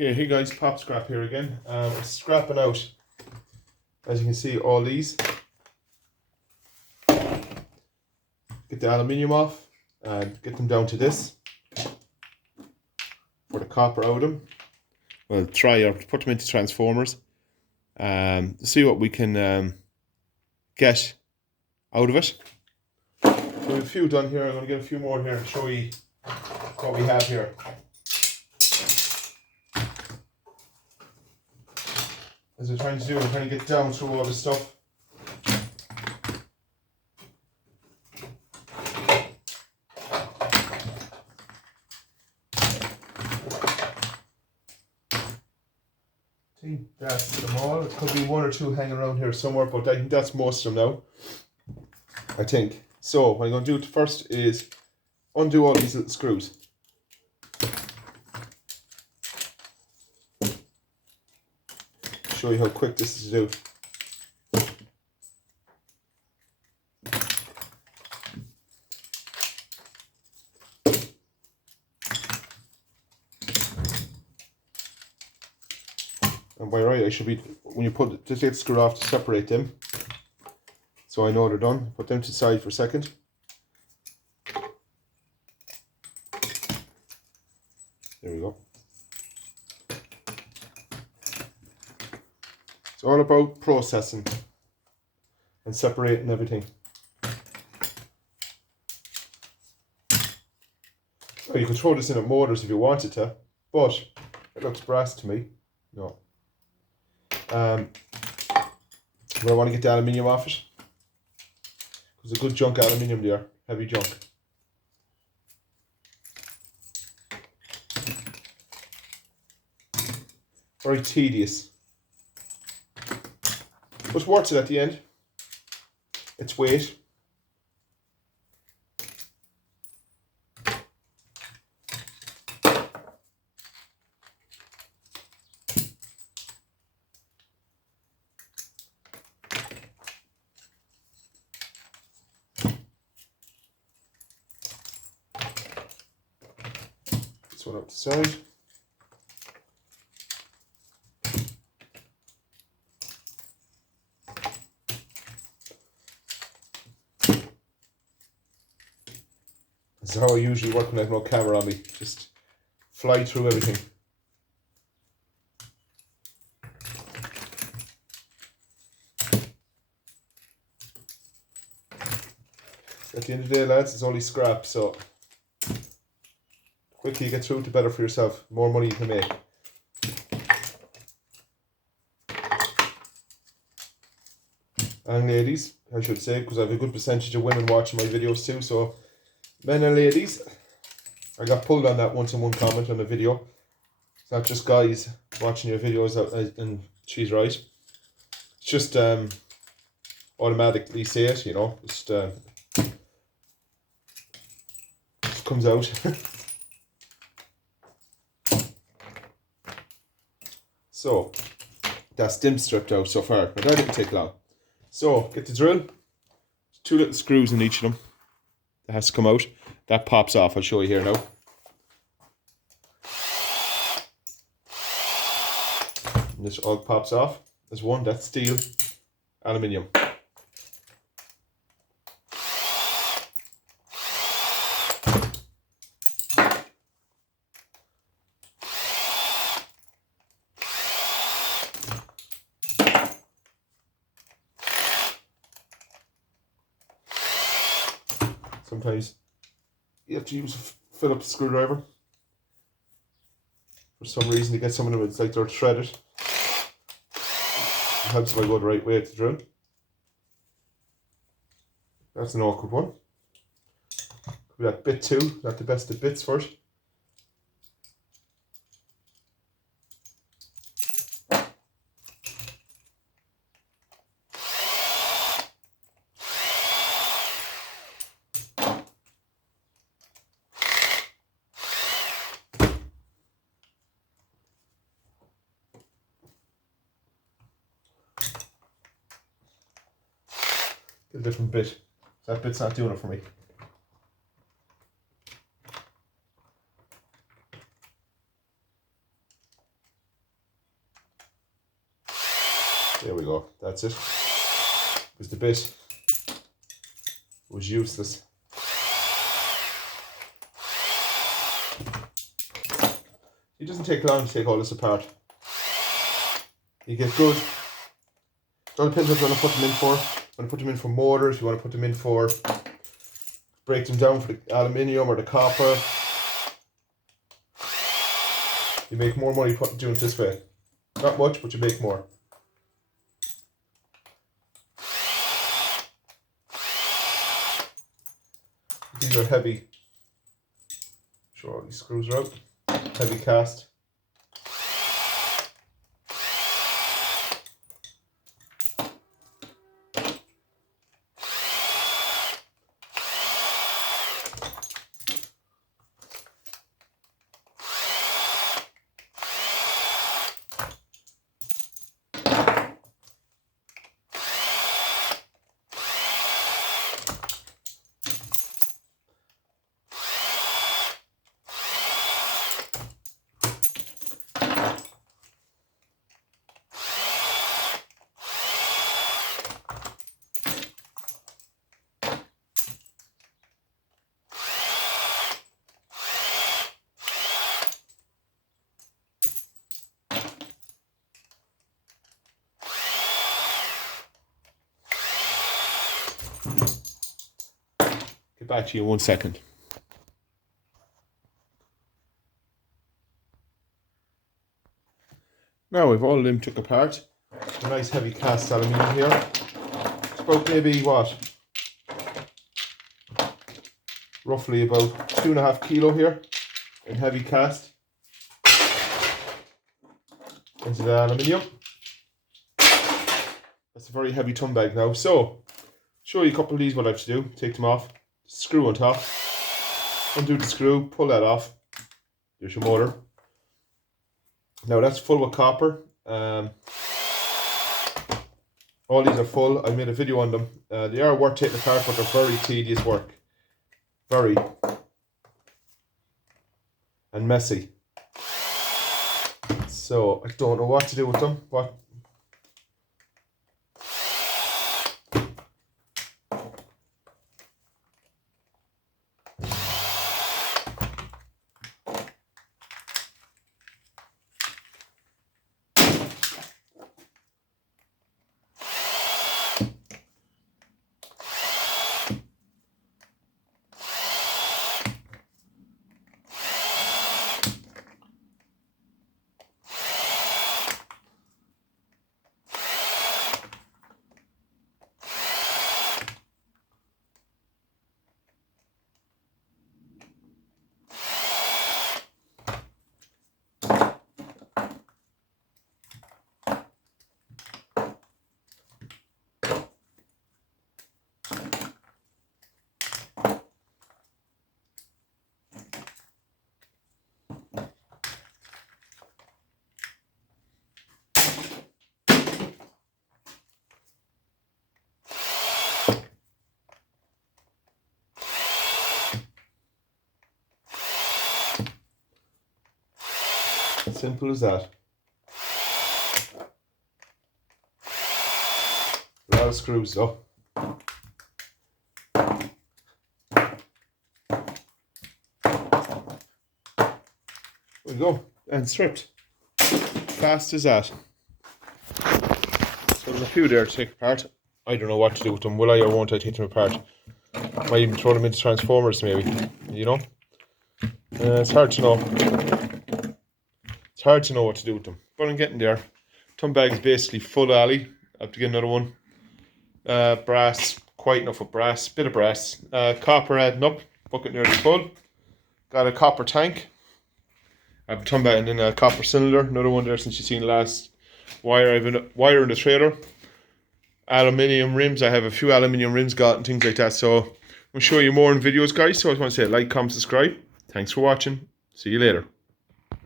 Okay, hey guys, Pop Scrap here again. We're scrapping out, as you can see, all these. Get the aluminium off and get them down to this for the copper out of them. We'll try or put them into transformers. See what we can get out of it. So we have a few done here. I'm going to get a few more here and show you what we have here. As we're trying to do, we're trying to get down through all this stuff. I think that's them all. It could be one or two hanging around here somewhere, but I think that's most of them now. I think. So what I'm going to do first is undo all these little screws. Show you how quick this is to do. And by right, I should be, when you put the little screw off, to separate them. So I know they're done. Put them to the side for a second. There we go. It's all about processing and separating everything. Oh, you could throw this in at motors if you wanted to, but it looks brass to me. No. But I want to get the aluminium off it. There's a good chunk of aluminium there, heavy junk. Very tedious. But worth it at the end. Its weight. This one up the side. This is how I usually work when I have no camera on me. Just fly through everything. At the end of the day, lads, it's only scrap, so the quicker you get through, the better for yourself. The more money you can make. And ladies, I should say, because I have a good percentage of women watching my videos too, so men and ladies, I got pulled on that once in one comment on a video. It's not just guys watching your videos, and she's right. It's just automatically say it, you know. Just comes out. So that's them stripped out so far, but that didn't take long. So get the drill. There's two little screws in each of them. That has to come out. That pops off. I'll show you here now. And this all pops off. There's one, that's steel, aluminium. Sometimes you have to use a Phillips screwdriver. For some reason, to get some of them, it's like they're threaded. It helps if I go the right way at the drill. That's an awkward one. Could be that bit 2, not the best of bits first. A different bit. That bit's not doing it for me. There we go. That's it. Because the bit was useless. It doesn't take long to take all this apart. You get good. It all depends what you want to put them in for. You want to put them in for motors, you want to put them in for, break them down for the aluminium or the copper. You make more money doing it this way. Not much, but you make more. These are heavy. Sure, all these screws are out. Heavy cast. Get back to you in 1 second. Now we've all of them took apart. A nice heavy cast aluminium here. It's about maybe what? Roughly about 2.5 kilo here in heavy cast. Into the aluminium. That's a very heavy ton bag now. So, show you a couple of these what I have to do. Take them off. Screw on top. Undo the screw. Pull that off. There's your motor. Now that's full with copper. All these are full. I made a video on them. They are worth taking apart, but they're very tedious work. Very. And messy. So I don't know what to do with them. Simple as that. A lot of screws though. There we go. And stripped. Fast as that. So there's a few there to take apart. I don't know what to do with them. Will I or won't I take them apart? Might even throw them into transformers maybe. You know? It's hard to know. It's hard to know what to do with them, but I'm getting there. Ton bag is basically full alley. I have to get another one. Brass, quite enough of brass, bit of brass. Copper adding up, bucket nearly full. Got a copper tank. I have a ton bag and then a copper cylinder. Another one there since you've seen last wire. I have a wire in the trailer. Aluminium rims. I have a few aluminium rims got and things like that. So I'll show you more in videos, guys. So I just want to say like, comment, subscribe. Thanks for watching. See you later.